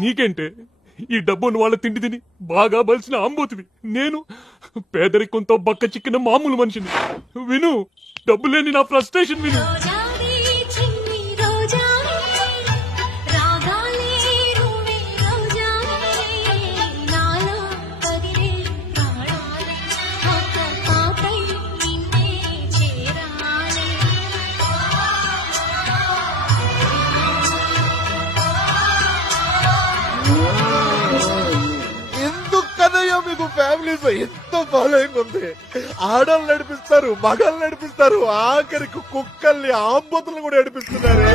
నీకేంటే ఈ డబ్బును వాళ్ళ తిండి తిని బాగా బలిసిన ఆంబోతివి. నేను పేదరికంతో బక్క చిక్కిన మామూలు మనిషిని. విను, డబ్బు లేని నా ఫ్రస్ట్రేషన్ విను. మీకు ఫ్యామిలీస్ ఎంతో ఫాలోయింగ్ ఉంది. ఆడోళ్ళు నడిపిస్తారు, మగళ్ళు నడిపిస్తారు, ఆఖరికి కుక్కల్ని ఆంబోతులను కూడా నడిపిస్తున్నారు.